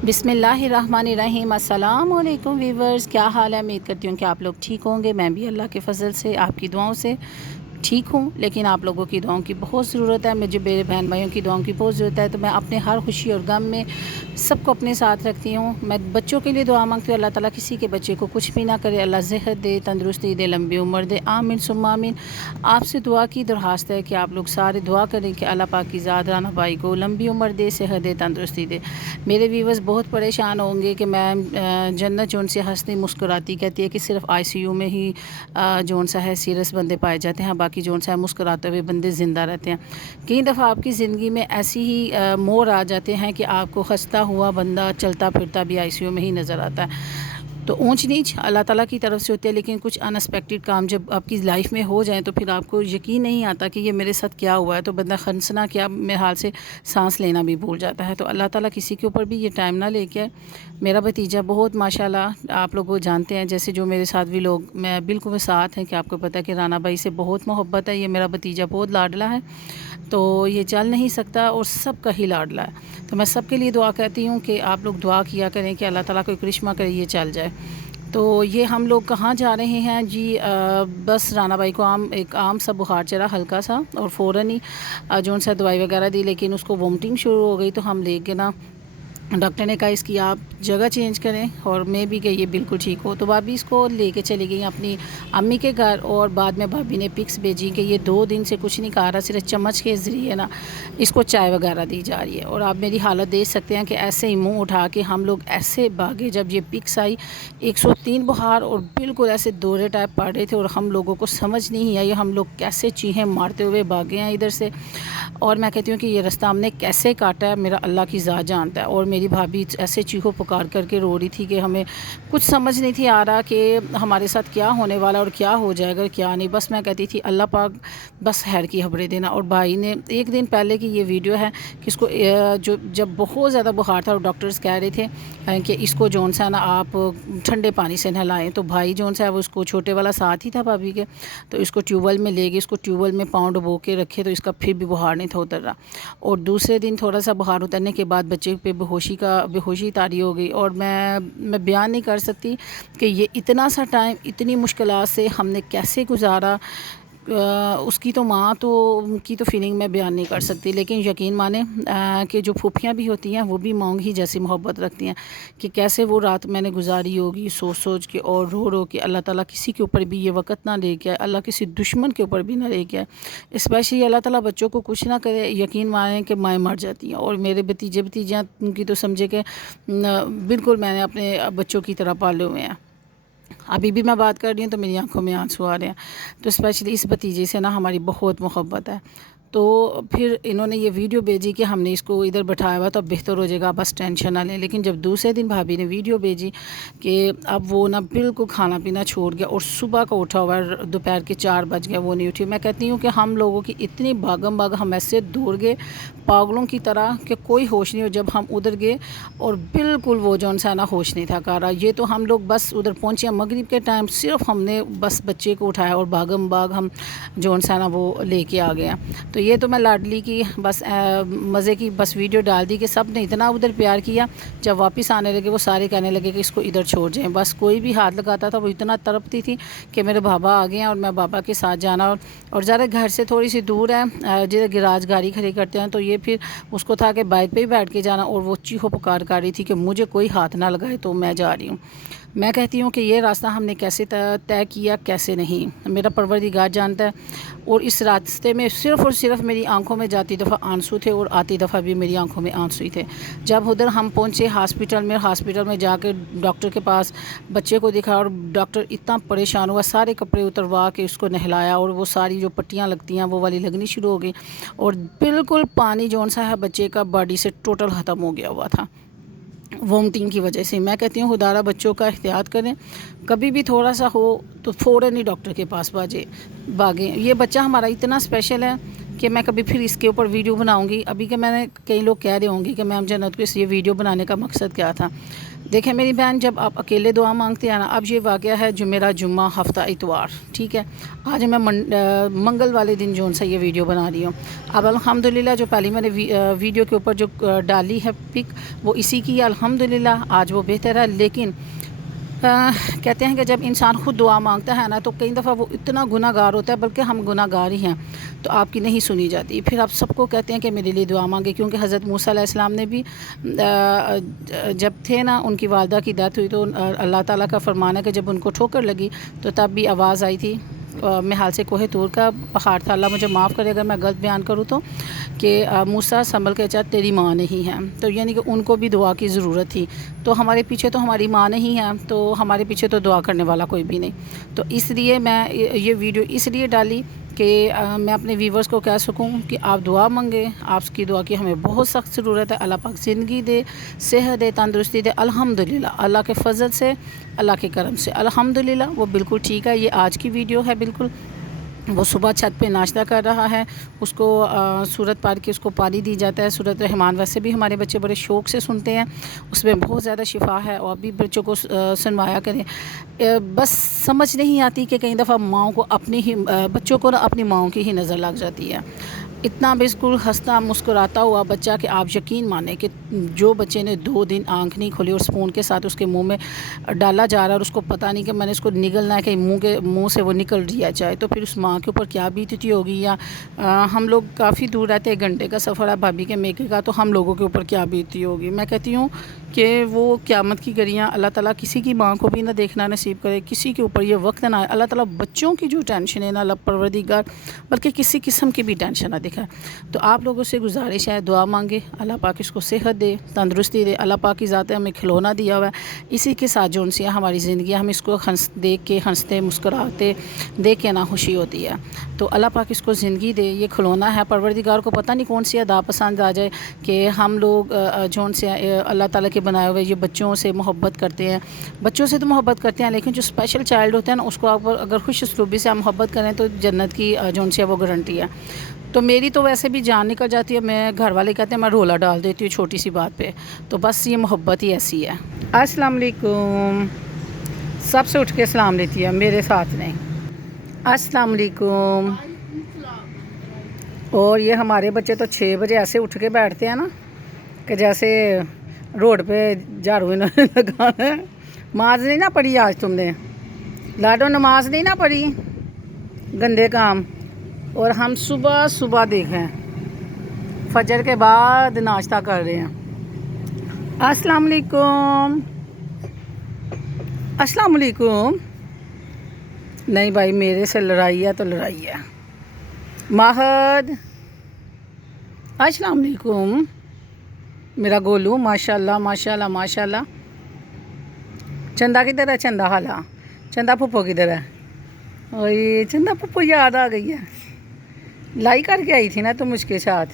बिस्मिल्लाहिर्रहमानिर्रहीम। अस्सलाम वालेकुम व्यूवर्स, क्या हाल है? उम्मीद करती हूँ कि आप लोग ठीक होंगे। मैं भी अल्लाह के फ़ज़ल से आपकी दुआओं से ठीक हूँ, लेकिन आप लोगों की दुआओं की बहुत ज़रूरत है। मुझे मेरे बहन भाइयों की दुआओं की बहुत ज़रूरत है। तो मैं अपने हर खुशी और गम में सबको अपने साथ रखती हूँ। मैं बच्चों के लिए दुआ मांगती हूँ, अल्लाह ताला किसी के बच्चे को कुछ भी ना करे, अल्लाह सेहत दे, तंदुरुस्ती दे, लंबी उम्र दे। आमीन सुम्मा आमीन। आपसे दुआ की दरख्वास्त है कि आप लोग सारे दुआ करें कि अल्लाह पाक की ज़ात राना भाई को लंबी उम्र दे, सेहत दे, तंदुरुस्ती दे। मेरे व्यूवर्स बहुत परेशान होंगे कि मैं जन्नत जौन से हंसती मुस्कुराती कहती है कि सिर्फ आईसीयू में ही जौन सा है सीरियस बंदे पाए जाते हैं, बाकी जौन सा है मुस्कुराते हुए बंदे ज़िंदा रहते हैं। कई दफ़ा आपकी ज़िंदगी में ऐसी ही मोड़ आ जाते हैं कि आपको हंसता हुआ बंदा चलता फिरता भी आईसीयू में ही नज़र आता है। तो ऊंच नीच अल्लाह ताला की तरफ से होती है, लेकिन कुछ अनएक्सपेक्टेड काम जब आपकी लाइफ में हो जाएं तो फिर आपको यकीन नहीं आता कि ये मेरे साथ क्या हुआ है। तो बंदा हंसना क्या, मेरे हाल से सांस लेना भी भूल जाता है। तो अल्लाह ताला किसी के ऊपर भी ये टाइम ना लेके आए। मेरा भतीजा बहुत माशाल्लाह आप लोग वो जानते हैं, जैसे जो मेरे साथ भी लोग मैं बिल्कुल साथ हैं कि आपको पता है कि राना भाई से बहुत मोहब्बत है। ये मेरा भतीजा बहुत लाडला है, तो ये चल नहीं सकता और सबका ही लाडला है। तो मैं सबके लिए दुआ कहती हूँ कि आप लोग दुआ किया करें कि अल्लाह ताला कोई करिश्मा करे, ये चल जाए। तो ये हम लोग कहाँ जा रहे हैं जी? बस राना भाई को एक आम सा बुखार चढ़ा हल्का सा, और फ़ौरन ही जो सा दवाई वगैरह दी, लेकिन उसको वोमिटिंग शुरू हो गई। तो हम लेके ना डॉक्टर ने कहा इसकी आप जगह चेंज करें, और मैं भी गई ये बिल्कुल ठीक हो। तो भाभी इसको लेके चली गई अपनी अम्मी के घर, और बाद में भाभी ने पिक्स भेजी कि ये 2 दिन से कुछ नहीं खा रहा, सिर्फ चम्मच के ज़रिए ना इसको चाय वगैरह दी जा रही है। और आप मेरी हालत देख सकते हैं कि ऐसे ही मुंह उठा के हम लोग ऐसे भागे जब ये पिक्स आई। 103 बुखार और बिल्कुल ऐसे दौरे टाइप पड़ रहे थे, और हम लोगों को समझ नहीं आई हम लोग कैसे चीखें मारते हुए भागे हैं इधर से। और मैं कहती हूँ कि ये रास्ता हमने कैसे काटा है मेरा अल्लाह की ज़ात जानता है। और मेरी भाभी ऐसे चीखों पुकार करके रो रही थी कि हमें कुछ समझ नहीं थी आ रहा कि हमारे साथ क्या होने वाला और क्या हो जाएगा क्या नहीं। बस मैं कहती थी अल्लाह पाक बस खैर की खबरें देना। और भाई ने एक दिन पहले की ये वीडियो है कि इसको जो जब बहुत ज़्यादा बुखार था और डॉक्टर्स कह रहे थे कि इसको जौन सा है ना आप ठंडे पानी से नहलाएं, तो भाई जौन सा है वो उसको छोटे वाला साथ ही था भाभी के, तो इसको ट्यूबवेल में ले गए, इसको ट्यूबवेल में पाँव डुबो के रखे, तो इसका फिर भी बुखार नहीं था उतर रहा। और दूसरे दिन थोड़ा सा बुखार उतरने के बाद बच्चे पे बेहोशी तारी हो गई। और मैं बयान नहीं कर सकती कि ये इतना सा टाइम इतनी मुश्किलात से हमने कैसे गुजारा। उसकी तो माँ तो उनकी तो फीलिंग मैं बयान नहीं कर सकती, लेकिन यकीन माने कि जो फूफियाँ भी होती हैं वो भी माँ ही जैसी मोहब्बत रखती हैं कि कैसे वो रात मैंने गुजारी होगी सोच सोच के और रो रो के। अल्लाह ताला किसी के ऊपर भी ये वक़्त ना लेके आए, अल्लाह किसी दुश्मन के ऊपर भी ना लेके आए। स्पेशली अल्लाह ताला बच्चों को कुछ ना करे, यकीन माने कि माएँ मर जाती हैं। और मेरे भतीजे भतीजियाँ उनकी तो समझे कि बिल्कुल मैंने अपने बच्चों की तरह पाले हुए हैं। अभी भी मैं बात कर रही हूँ तो मेरी आंखों में आंसू आ रहे हैं। तो स्पेशली इस भतीजे से ना हमारी बहुत मोहब्बत है। तो फिर इन्होंने ये वीडियो भेजी कि हमने इसको इधर बैठाया हुआ तो अब बेहतर हो जाएगा, बस टेंशन ना लें। लेकिन जब दूसरे दिन भाभी ने वीडियो भेजी कि अब वो ना बिल्कुल खाना पीना छोड़ गया, और सुबह का उठा हुआ है, दोपहर के 4 बज गए वो नहीं उठी। मैं कहती हूँ कि हम लोगों की इतनी भागम भाग, हम ऐसे दौड़ गए पागलों की तरह कि कोई होश नहीं हो। जब हम उधर गए और बिल्कुल वो जौन सा ना होश नहीं था कर रहा। ये तो हम लोग बस उधर पहुँचे मगरिब के टाइम, सिर्फ हमने बस बच्चे को उठाया और भागम भाग हम जौन सा ना वो लेके आ गया। तो ये तो मैं लाडली की बस मज़े की बस वीडियो डाल दी कि सब ने इतना उधर प्यार किया। जब वापस आने लगे वो सारे कहने लगे कि इसको इधर छोड़ जाएं। बस कोई भी हाथ लगाता था वो इतना तड़पती थी कि मेरे बाबा आ गए हैं और मैं बाबा के साथ जाना। और ज़्यादा घर से थोड़ी सी दूर है, जिधर गिराज गाड़ी खड़ी करते हैं, तो ये फिर उसको था कि बाइक पे ही बैठ के जाना। और वो चीखो पुकार कर रही थी कि मुझे कोई हाथ ना लगाए, तो मैं जा रही हूँ। मैं कहती हूँ कि ये रास्ता हमने कैसे तय किया, कैसे नहीं, मेरा परवरदिगार जानता है। और इस रास्ते में सिर्फ़ और सिर्फ मेरी आंखों में जाती दफ़ा आंसू थे, और आती दफ़ा भी मेरी आंखों में आंसू ही थे। जब उधर हम पहुँचे हॉस्पिटल में जाकर डॉक्टर के पास बच्चे को दिखा, और डॉक्टर इतना परेशान हुआ, सारे कपड़े उतरवा के उसको नहलाया, और वो सारी जो पट्टियाँ लगती हैं वो वाली लगनी शुरू हो गई। और बिल्कुल पानी जौन सा है बच्चे का बॉडी से टोटल ख़त्म हो गया हुआ था वोमिटिंग की वजह से। मैं कहती हूँ खुदारा बच्चों का एहतियात करें, कभी भी थोड़ा सा हो तो फ़ौरन ही डॉक्टर के पास भागें। ये बच्चा हमारा इतना स्पेशल है کہ میں کبھی پھر اس کے اوپر ویڈیو بناؤں گی. ابھی کہ میں نے کئی لوگ کہہ رہے ہوں گے کہ میم جنت کو اس یہ ویڈیو بنانے کا مقصد کیا تھا. دیکھیں میری بہن, جب آپ اکیلے دعا مانگتے ہیں نا, اب یہ واقعہ ہے جمعہ جمعہ ہفتہ اتوار, ٹھیک ہے. آج میں منگل والے دن جو سا یہ ویڈیو بنا رہی ہوں. اب الحمدللہ جو پہلی میں نے ویڈیو کے اوپر جو ڈالی ہے پک, وہ اسی کی ہے الحمدللہ. آج وہ بہتر ہے, لیکن کہتے ہیں کہ جب انسان خود دعا مانگتا ہے نا تو کئی دفعہ وہ اتنا گناہ گار ہوتا ہے, بلکہ ہم گناہ گار ہی ہیں, تو آپ کی نہیں سنی جاتی. پھر آپ سب کو کہتے ہیں کہ میرے لیے دعا مانگے, کیونکہ حضرت موسیٰ علیہ السلام نے بھی جب تھے نا, ان کی والدہ کی ڈیتھ ہوئی, تو اللہ تعالیٰ کا فرمان ہے کہ جب ان کو ٹھوکر لگی تو تب بھی آواز آئی تھی. میں حال سے کوہ طور کا پہاڑ تھا, اللہ مجھے معاف کرے اگر میں غلط بیان کروں تو, کہ موسیٰ سنبھل کے چاہت تیری ماں نہیں ہے. تو یعنی کہ ان کو بھی دعا کی ضرورت تھی. تو ہمارے پیچھے تو ہماری ماں نہیں ہے, تو ہمارے پیچھے تو دعا کرنے والا کوئی بھی نہیں. تو اس لیے میں یہ ویڈیو اس لیے ڈالی کہ میں اپنے ویورز کو کہہ سکوں کہ آپ دعا مانگیں. آپ کی دعا کی ہمیں بہت سخت ضرورت ہے. اللہ پاک زندگی دے, صحت دے, تندرستی دے. الحمدللہ اللہ کے فضل سے, اللہ کے کرم سے الحمدللہ وہ بالکل ٹھیک ہے. یہ آج کی ویڈیو ہے بالکل. وہ صبح چھت پہ ناشتہ کر رہا ہے, اس کو سورت پڑھ کے اس کو پانی دی جاتا ہے. سورت رحمان ویسے بھی ہمارے بچے بڑے شوق سے سنتے ہیں, اس میں بہت زیادہ شفا ہے, اور بھی بچوں کو سنوایا کریں. بس سمجھ نہیں آتی کہ کئی دفعہ ماؤں کو اپنی ہی بچوں کو اپنی ماؤں کی ہی نظر لگ جاتی ہے. اتنا بالکل ہنستا مسکراتا ہوا بچہ کہ آپ یقین مانیں کہ جو بچے نے 2 دن آنکھ نہیں کھولی اور اسپون کے ساتھ اس کے منہ میں ڈالا جا رہا ہے, اور اس کو پتہ نہیں کہ میں نے اس کو نگلنا ہے, کہ منہ سے وہ نکل دیا جائے, تو پھر اس ماں کے اوپر کیا بیتتی ہوگی. یا ہم لوگ کافی دور رہتے, 1 گھنٹے کا سفر ہے بھابھی کے میکے کا, تو ہم لوگوں کے اوپر کیا بیتتی ہوگی. میں کہتی ہوں کہ وہ قیامت کی گھڑیاں اللہ تعالیٰ کسی کی ماں کو بھی نہ دیکھنا نصیب کرے, کسی کے اوپر یہ وقت نہ آئے. اللہ تعالیٰ بچوں کی جو ٹینشن ہے نا, اللہ پروردگار بلکہ کسی قسم کی بھی ٹینشن نہ دکھائے. تو آپ لوگوں سے گزارش ہے, دعا مانگے, اللہ پاک اس کو صحت دے, تندرستی دے. اللہ پاک کی ذات ہمیں کھلونا دیا ہوا ہے, اسی کے ساتھ جو سی ہماری زندگی, ہم اس کو دیکھ کے ہنستے مسکراتے دیکھ کے نا خوشی ہوتی ہے. تو اللہ پاک اس کو زندگی دے, یہ کھلونا ہے. پروردگار کو پتہ نہیں کون سی ادا پسند آ جائے کہ ہم لوگ جون سے اللہ تعالیٰ کے بنائے ہوئے یہ بچوں سے محبت کرتے ہیں. بچوں سے تو محبت کرتے ہیں, لیکن جو اسپیشل چائلڈ ہوتے ہیں نا, اس کو آپ اگر خوش اسلوبی سے ہم محبت کریں تو جنت کی جون سی ہے وہ گارنٹی ہے. تو میری تو ویسے بھی جان نکل جاتی ہے, میں گھر والے کہتے ہیں میں رولا ڈال دیتی ہوں چھوٹی سی بات پہ. تو بس یہ محبت ہی ایسی ہے. السلام علیکم. سب سے اٹھ کے سلام لیتی ہے, میرے ساتھ نہیں. السلام علیکم. اور یہ ہمارے بچے تو 6 بجے ایسے اٹھ کے بیٹھتے ہیں نا کہ جیسے روڈ پہ جھاڑو لگانا ہے. نماز نہیں نہ پڑھی آج تم نے, لاڈو نماز نہیں نہ پڑھی, گندے کام. اور ہم صبح دیکھیں فجر کے بعد ناشتہ کر رہے ہیں. السلام علیکم. السلام علیکم. نہیں بھائی, میرے سے لڑائی ہے تو لڑائی ہے. ماہد, السلام علیکم. میرا گولو ماشاءاللہ ماشاءاللہ ماشاءاللہ. چندہ کدھر ہے, چندہ خالہ, چندہ پھپھو کدھر ہے. اوئے چندہ پھپھو یاد آ گئی ہے, لائی کر کے آئی تھی نا تم اس کے ساتھ.